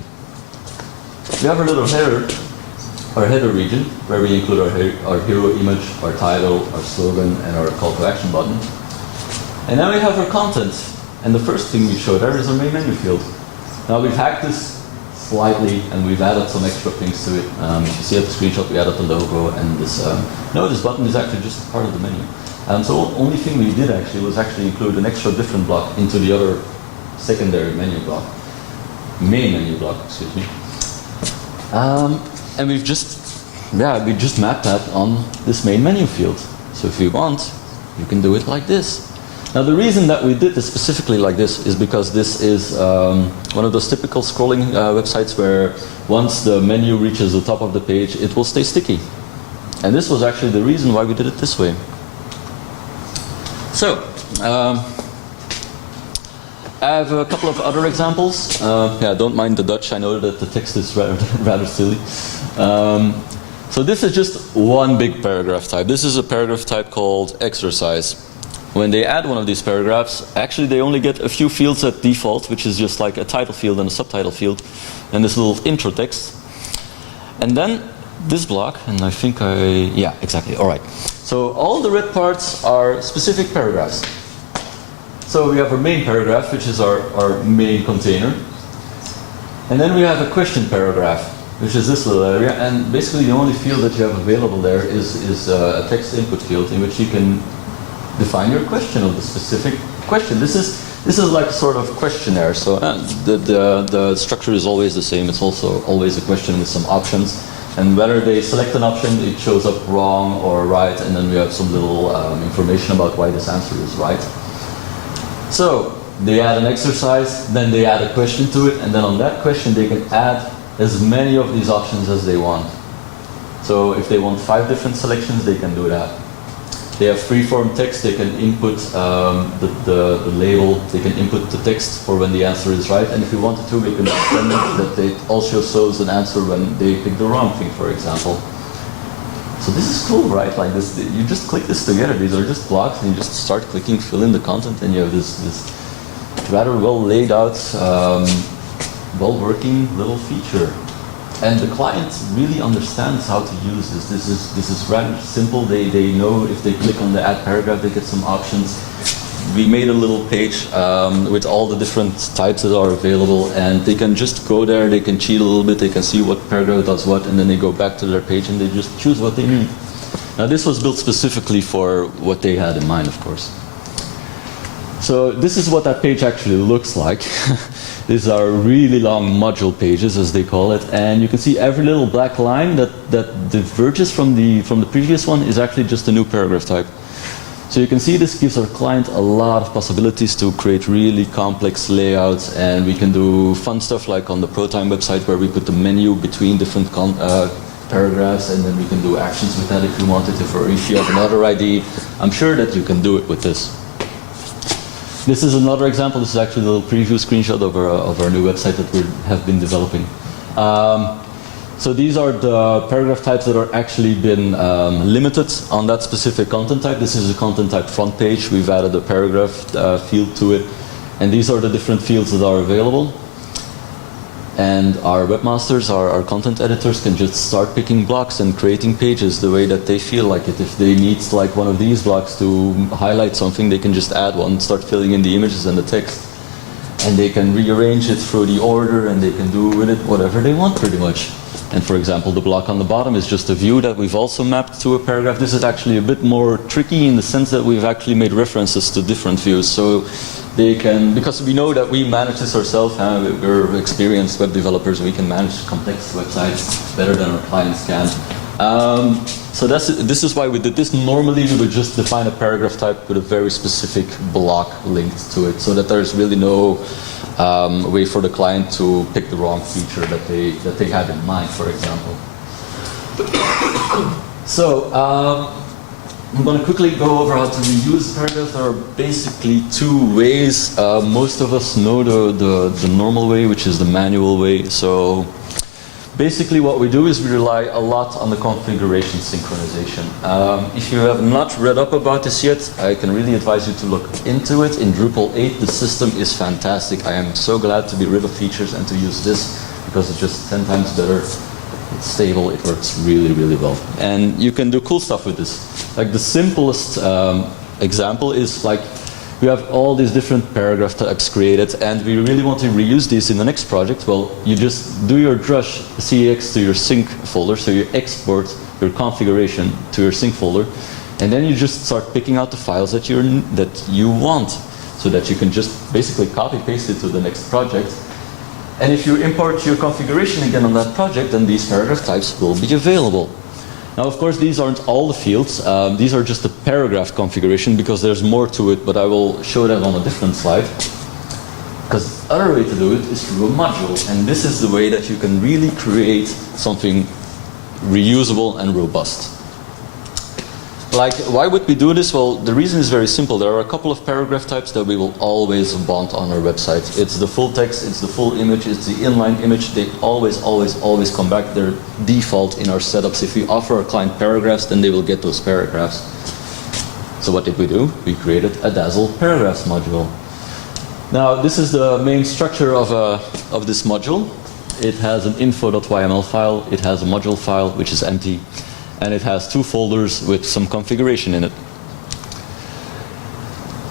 We have our little header, our header region, where we include our hero image, our title, our slogan, and our call to action button. And then we have our content. And the first thing we show there is our main menu field. Now we've hacked this slightly, and we've added some extra things to it. If you see at the screenshot, we added the logo, and this notice button is actually just part of the menu. So the only thing we did actually was actually include an extra different block into the other secondary menu block. Main menu block, excuse me. And we just mapped that on this main menu field. So if you want, you can do it like this. Now the reason that we did this specifically like this is because this is one of those typical scrolling websites where once the menu reaches the top of the page, it will stay sticky. And this was actually the reason why we did it this way. So, I have a couple of other examples. Don't mind the Dutch. I know that the text is rather silly. So this is just one big paragraph type. This is a paragraph type called exercise. When they add one of these paragraphs, actually they only get a few fields at default, which is just like a title field and a subtitle field, and this little intro text. And then this block, and I think yeah, exactly, all right. So all the red parts are specific paragraphs. So we have our main paragraph, which is our main container. And then we have a question paragraph, which is this little area, and basically the only field that you have available there is a text input field in which you can define your question of the specific question. This is like a sort of questionnaire. So the structure is always the same. It's also always a question with some options. And whether they select an option, it shows up wrong or right. And then we have some little information about why this answer is right. So they add an exercise, then they add a question to it. And then on that question, they can add as many of these options as they want. So if they want 5 different selections, they can do that. They have freeform text, they can input the label, they can input the text for when the answer is right, and if you wanted to, we can extend it that it also shows an answer when they pick the wrong thing, for example. So this is cool, right? Like this, you just click this together, these are just blocks, and you just start clicking, fill in the content, and you have this rather well laid out, well-working little feature. And the client really understands how to use this. This is rather simple. They know if they click on the add paragraph, they get some options. We made a little page with all the different types that are available, and they can just go there, they can cheat a little bit, they can see what paragraph does what, and then they go back to their page and they just choose what they need. Now this was built specifically for what they had in mind, of course. So this is what that page actually looks like. These are really long module pages, as they call it, and you can see every little black line that diverges from the previous one is actually just a new paragraph type. So you can see this gives our client a lot of possibilities to create really complex layouts, and we can do fun stuff like on the ProTime website where we put the menu between different paragraphs, and then we can do actions with that if you wanted to, or if you have another ID. I'm sure that you can do it with this. This is another example. This is actually a little preview screenshot of our new website that we have been developing. So these are the paragraph types that are actually been limited on that specific content type. This is a content type front page. We've added a paragraph field to it. And these are the different fields that are available. And our webmasters, our content editors can just start picking blocks and creating pages the way that they feel like it. If they need like one of these blocks to highlight something, they can just add one, start filling in the images and the text. And they can rearrange it through the order, and they can do with it whatever they want pretty much. And for example, the block on the bottom is just a view that we've also mapped to a paragraph. This is actually a bit more tricky in the sense that we've actually made references to different views. So they can, because we know that we manage this ourselves, we're experienced web developers, we can manage complex websites better than our clients can. So this is why we did this. Normally we would just define a paragraph type with a very specific block linked to it, so that there's really no way for the client to pick the wrong feature that they had in mind, for example. So I'm going to quickly go over how to reuse paragraphs. There are basically two ways. Most of us know the normal way, which is the manual way. So basically what we do is we rely a lot on the configuration synchronization. If you have not read up about this yet, I can really advise you to look into it. In Drupal 8, the system is fantastic. I am so glad to be rid of features and to use this because it's just 10 times better. It's stable, it works really, really well. And you can do cool stuff with this. Like the simplest example is like we have all these different paragraph types created, and we really want to reuse these in the next project. Well, you just do your drush CX to your sync folder, so you export your configuration to your sync folder, and then you just start picking out the files that you want, so that you can just basically copy paste it to the next project. And if you import your configuration again on that project, then these paragraph types will be available. Now, of course, these aren't all the fields. These are just the paragraph configuration because there's more to it, but I will show that on a different slide. Because the other way to do it is through a module, and this is the way that you can really create something reusable and robust. Like, why would we do this? Well, the reason is very simple. There are a couple of paragraph types that we will always want on our website. It's the full text, it's the full image, it's the inline image. They always come back. They're default in our setups. If we offer our client paragraphs, then they will get those paragraphs. So what did we do? We created a Dazzle paragraphs module. Now, this is the main structure of this module. It has an info.yml file. It has a module file, which is empty. And it has two folders with some configuration in it.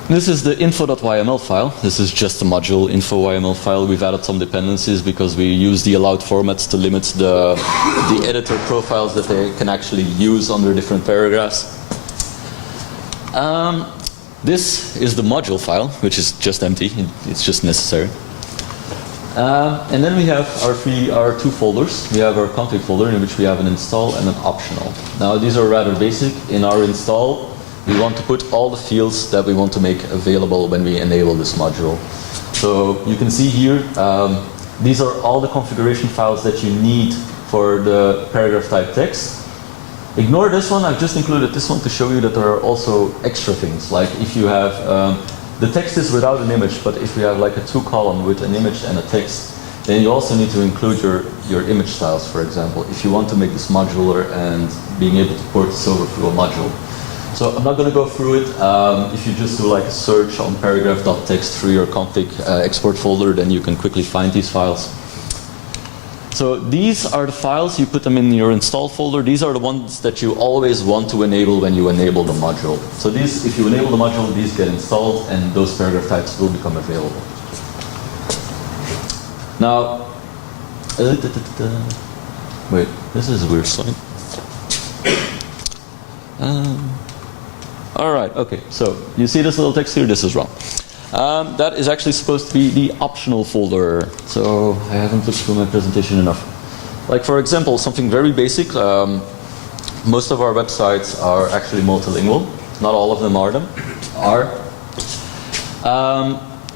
This is the info.yml file. This is just a module info.yml file. We've added some dependencies because we use the allowed formats to limit the editor profiles that they can actually use under different paragraphs. This is the module file, which is just empty. It's just necessary. And then we have our two folders. We have our config folder in which we have an install and an optional. Now these are rather basic. In our install, we want to put all the fields that we want to make available when we enable this module. So you can see here, these are all the configuration files that you need for the paragraph type text. Ignore this one. I've just included this one to show you that there are also extra things. Like if you have the text is without an image, but if we have like a two column with an image and a text, then you also need to include your image styles, for example, if you want to make this modular and being able to port this over through a module. So I'm not going to go through it. If you just do like a search on paragraph.txt through your config export folder, then you can quickly find these files. So these are the files, you put them in your install folder. These are the ones that you always want to enable when you enable the module. So these, if you enable the module, these get installed and those paragraph types will become available. Now, wait, this is a weird slide. All right, okay, so you see this little text here? This is wrong. That is actually supposed to be the optional folder. So I haven't looked through my presentation enough. Like for example, something very basic. Most of our websites are actually multilingual. Not all of them are.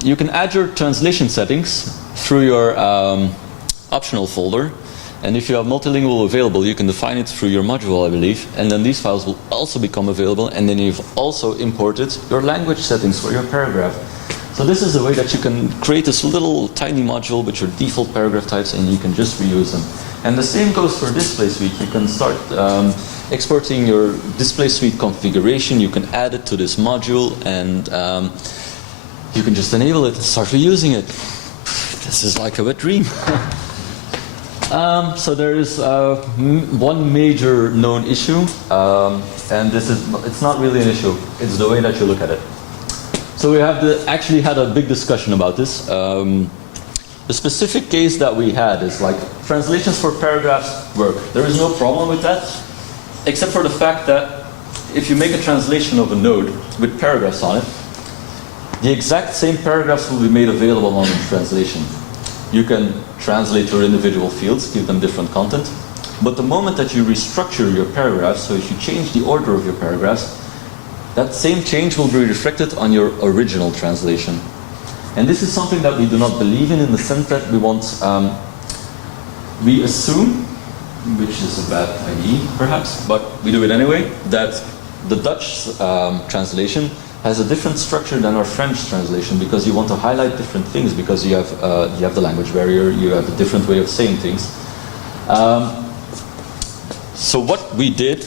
You can add your translation settings through your optional folder. And if you have multilingual available, you can define it through your module, I believe. And then these files will also become available. And then you've also imported your language settings for your paragraph. So this is the way that you can create this little tiny module with your default paragraph types, and you can just reuse them. And the same goes for Display Suite. You can start exporting your Display Suite configuration. You can add it to this module, and you can just enable it and start reusing it. This is like a wet dream. So there is one major known issue, and it's not really an issue. It's the way that you look at it. So we have actually had a big discussion about this. The specific case that we had is like translations for paragraphs work. There is no problem with that, except for the fact that if you make a translation of a node with paragraphs on it, the exact same paragraphs will be made available on the translation. You can translate your individual fields, give them different content, but the moment that you restructure your paragraphs, so if you change the order of your paragraphs, that same change will be reflected on your original translation. And this is something that we do not believe in the sense that we assume, which is a bad idea perhaps, but we do it anyway, that the Dutch translation has a different structure than our French translation, because you want to highlight different things, because you have the language barrier, you have a different way of saying things. So what we did,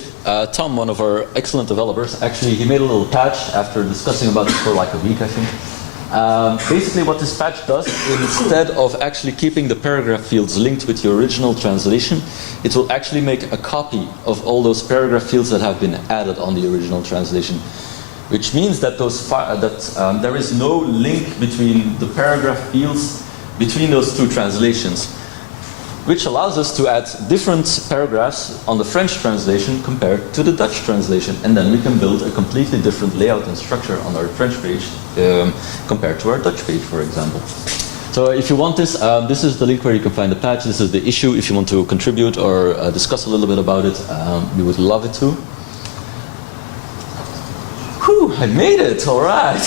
Tom, one of our excellent developers, actually he made a little patch after discussing about it for like a week, I think. Basically what this patch does, instead of actually keeping the paragraph fields linked with your original translation, it will actually make a copy of all those paragraph fields that have been added on the original translation. Which means that there is no link between the paragraph fields between those two translations, which allows us to add different paragraphs on the French translation compared to the Dutch translation, and then we can build a completely different layout and structure on our French page compared to our Dutch page, for example. So if you want this, this is the link where you can find the patch. This is the issue. If you want to contribute or discuss a little bit about it, we would love it too. Whew, I made it, all right.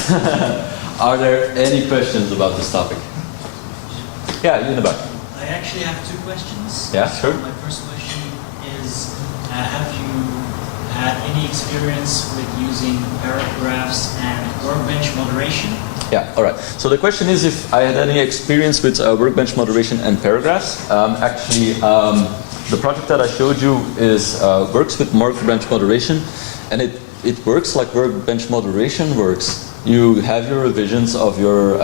Are there any questions about this topic? Yeah, you in the back. I actually have two questions. Yeah, sure. My first question is, have you had any experience with using paragraphs and workbench moderation? Yeah, all right. So the question is if I had any experience with workbench moderation and paragraphs. Actually, the project that I showed you works with workbench moderation, and it works like workbench moderation works. You have your revisions of your,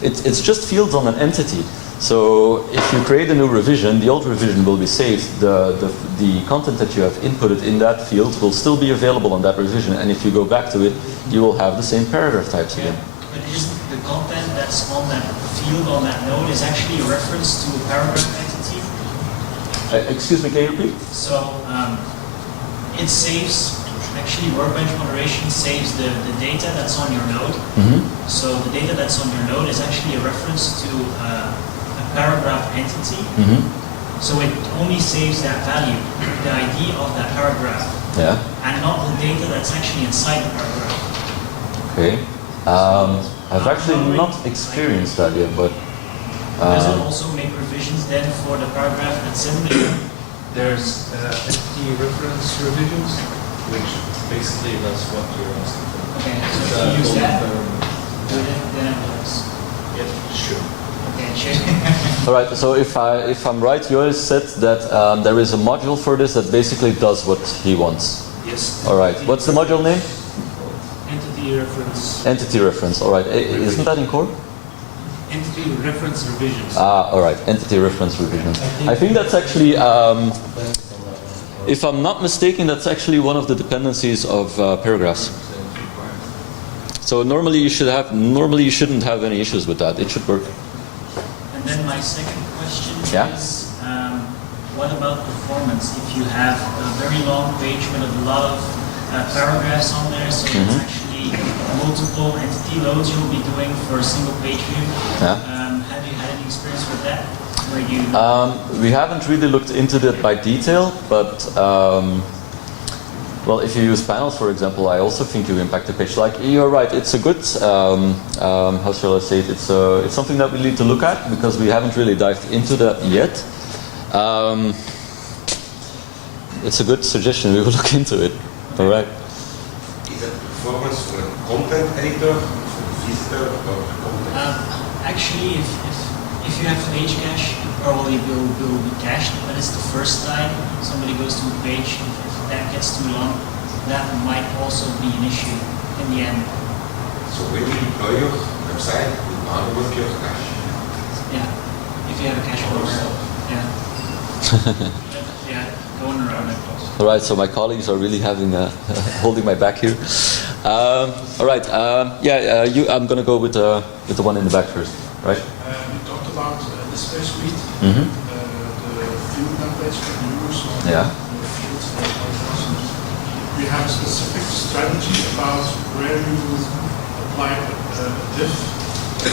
it's just fields on an entity. So if you create a new revision, the old revision will be saved. The content that you have inputted in that field will still be available on that revision. And if you go back to it, you will have the same paragraph types again. But isn't the content that's on that field, on that node, is actually a reference to a paragraph entity? Excuse me, can you repeat? So it saves, actually workbench moderation saves the data that's on your node. Mm-hmm. So the data that's on your node is actually a reference to a paragraph entity. Mm-hmm. So it only saves that value, the ID of that paragraph, Yeah. and not the data that's actually inside the paragraph. Okay. I've actually not experienced that yet, but... Does it also make revisions then for the paragraph that's in there? There's entity reference revisions, which basically that's what you're asking for. Okay, so if you use that, then it works. Yeah, sure. Okay, check. All right, so if I'm right, Joris said that there is a module for this that basically does what he wants. Yes. All right, what's the module name? Entity reference. Entity reference, all right. Isn't that in core? Entity reference revisions. Ah, all right, entity reference revisions. I think that's actually, if I'm not mistaken, that's actually one of the dependencies of paragraphs. So normally you shouldn't have any issues with that. It should work. And then my second question Yeah? is, what about performance? If you have a very long page with a lot of paragraphs on there, so it's actually multiple entity loads you'll be doing for a single page view. Yeah. Have you had any experience with that? Where you We haven't really looked into that by detail, but well, if you use panels, for example, I also think you impact the page. Like, you're right, it's a good, how shall I say it, it's something that we need to look at, because we haven't really dived into that yet. It's a good suggestion, we will look into it. All right. Is that performance for a content editor, for a visitor, or content? actually, if you have page cache, it probably will be cached, but it's the first time somebody goes to a page. If that gets too long, that might also be an issue in the end. So when you deploy your website, you download your cache. Yeah, if you have a cache program. Yeah. Yeah, going around it. All right, so my colleagues are really having holding my back here. All right, I'm going to go with the one in the back first, right? We talked about the space suite, Mm-hmm. the field templates for use on Yeah. the fields. We have a specific strategy about where you would apply a div. Do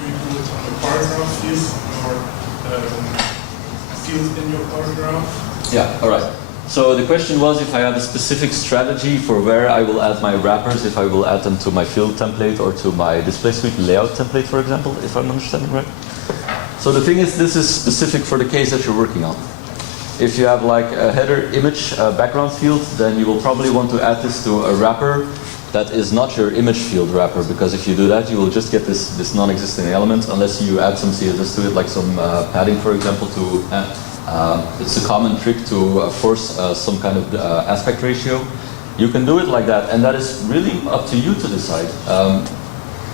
you do it on a paragraph field or a field in your paragraph? Yeah, all right. So the question was if I have a specific strategy for where I will add my wrappers, if I will add them to my field template or to my display suite layout template, for example, if I'm understanding right. So the thing is, this is specific for the case that you're working on. If you have like a header image background field, then you will probably want to add this to a wrapper that is not your image field wrapper, because if you do that, you will just get this non-existent element unless you add some CSS to it, like some padding, for example, to it's a common trick to force some kind of aspect ratio. You can do it like that, and that is really up to you to decide.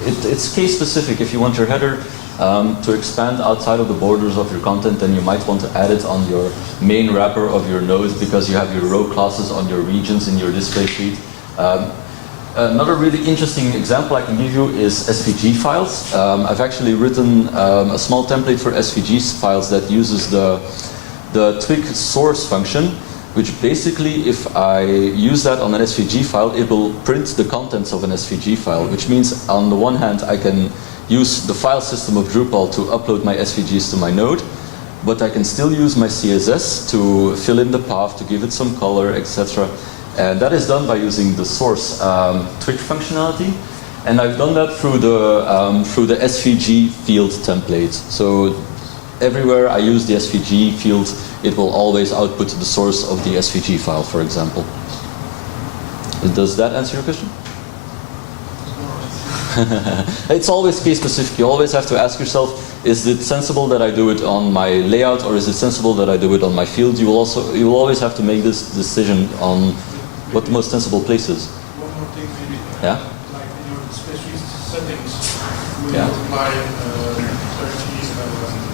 It's case specific. If you want your header to expand outside of the borders of your content, then you might want to add it on your main wrapper of your node, because you have your row classes on your regions in your display sheet. Another really interesting example I can give you is SVG files. I've actually written a small template for SVG files that uses the twig source function, which basically, if I use that on an SVG file, it will print the contents of an SVG file, which means on the one hand I can use the file system of Drupal to upload my SVGs to my node, but I can still use my CSS to fill in the path, to give it some color, etc. And that is done by using the source twig functionality. And I've done that through the SVG field template. So everywhere I use the SVG field, it will always output the source of the SVG file, for example. Does that answer your question? It's always case specific. You always have to ask yourself, is it sensible that I do it on my layout, or is it sensible that I do it on my field? You will always have to make this decision on what the most sensible place is. One more thing maybe. Yeah? Like in your display suite settings, will Yeah. you apply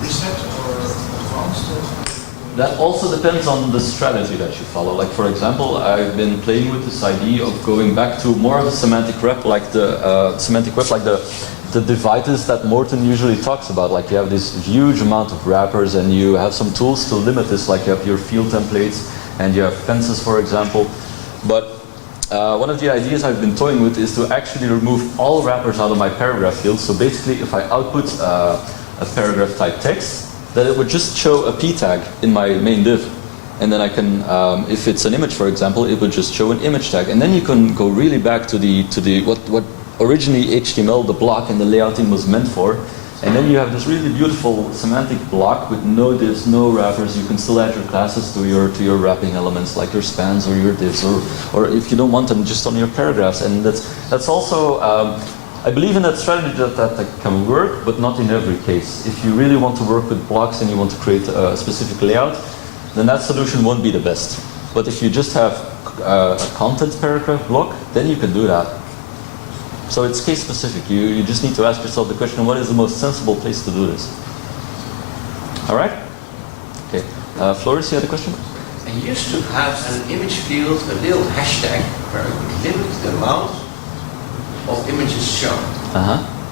reset or advanced? Or? That also depends on the strategy that you follow. Like, for example, I've been playing with this idea of going back to more of a semantic wrap, like the dividers that Morten usually talks about. Like, you have this huge amount of wrappers, and you have some tools to limit this, like you have your field templates and you have fences, for example. But one of the ideas I've been toying with is to actually remove all wrappers out of my paragraph field. So basically, if I output a paragraph type text, that it would just show a p tag in my main div. And then I can, if it's an image, for example, it would just show an image tag. And then you can go really back to what originally HTML, the block and the layouting was meant for. And then you have this really beautiful semantic block with no divs, no wrappers. You can still add your classes to your wrapping elements, like your spans or your divs, or if you don't want them, just on your paragraphs. And that's also, I believe in that strategy that can work, but not in every case. If you really want to work with blocks and you want to create a specific layout, then that solution won't be the best. But if you just have a content paragraph block, then you can do that. So it's case specific. You just need to ask yourself the question, what is the most sensible place to do this? All right? Okay. Floris, you had a question? I used to have an image field, a little hashtag, where I could limit the amount of images shown.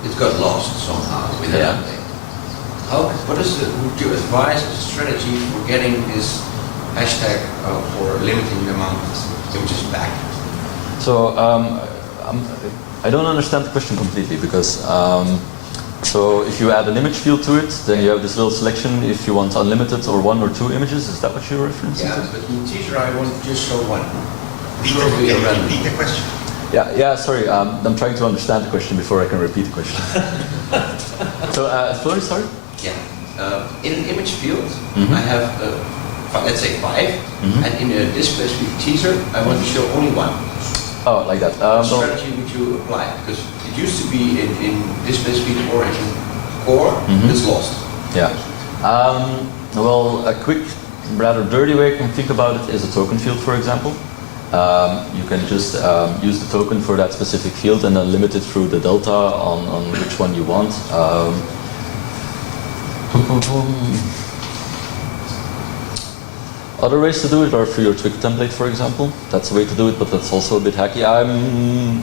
It got lost somehow with an update. Would you advise as a strategy for getting this hashtag for limiting the amount of images back? So I don't understand the question completely because so if you add an image field to it, then you have this little selection if you want unlimited or 1 or 2 images. Is that what you're referencing Yeah, to? but in teaser I want to just show one. Can you repeat the question? Yeah, sorry. I'm trying to understand the question before I can repeat the question. So, Floris, sorry? Yeah. In an image field, I have, let's say 5, and in a display suite teaser, I want to show only one. Oh, like that. What strategy would you apply? Because it used to be in display suite or in core, it's lost. Yeah. Well, a quick, rather dirty way I can think about it is a token field, for example. You can just use the token for that specific field and then limit it through the delta on which one you want. Other ways to do it are through your Twig template, for example. That's a way to do it, but that's also a bit hacky.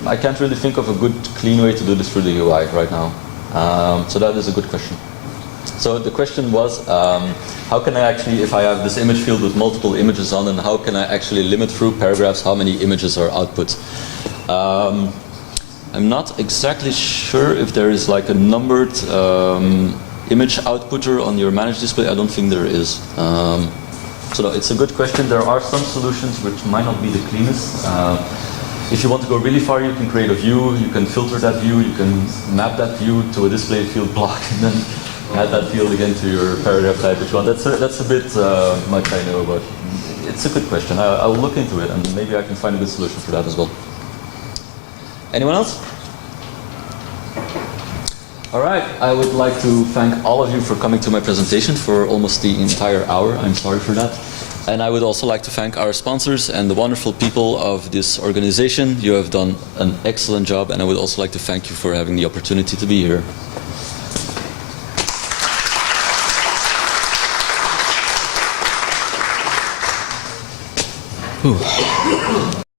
I can't really think of a good, clean way to do this through the UI right now. So that is a good question. So the question was, how can I actually, if I have this image field with multiple images on, and how can I actually limit through paragraphs how many images are output? I'm not exactly sure if there is like a numbered image outputter on your managed display. I don't think there is. So it's a good question. There are some solutions which might not be the cleanest. If you want to go really far, you can create a view, you can filter that view, you can map that view to a display field block, and then add that field again to your paragraph type if you want. That's a bit much, I know, but it's a good question. I'll look into it, and maybe I can find a good solution for that as well. Anyone else? All right, I would like to thank all of you for coming to my presentation for almost the entire hour. I'm sorry for that. And I would also like to thank our sponsors and the wonderful people of this organization. You have done an excellent job, and I would also like to thank you for having the opportunity to be here. Ooh.